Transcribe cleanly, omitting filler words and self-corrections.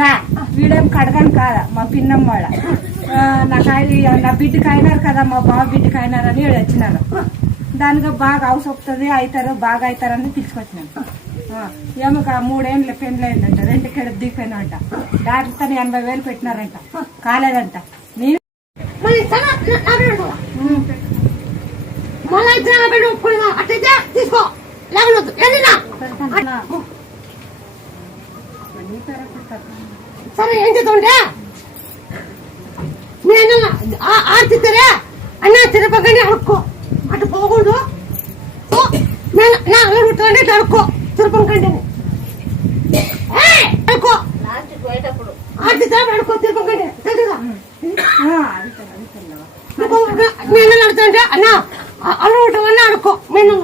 రా వీడేం కడగాను కాదా మా పిన్నమ్మ వాళ్ళ నా బిడ్డకి అయినారు కదా మా బావ బిడ్డకి అయినారని వచ్చినాను. దానికి బాగా హౌస్ వస్తుంది అవుతారు బాగా అవుతారని పిలుచుకొచ్చినాను. ఏమో 3 ఏళ్ళు పెండ్లు అయిందంట, 2 కెడపు దిగిపోయినంట. డాక్టర్ 80,000 పెట్టినారంట, కాలేదంట. నేను సరే ఏం చేద్దాంటే నేను ఆడుతారే అన్న తిరపకండి అడుక్కో, అటు పోకూడదు. నా అడుగుతుంటే అడుక్కో తిరుపకండి అడుక్కో, ఆడుతా అడుక్కో తిరుపకండి. నేను అడుగుతుంటే అన్న అడుగుతామన్నా అడుక్కో. నేను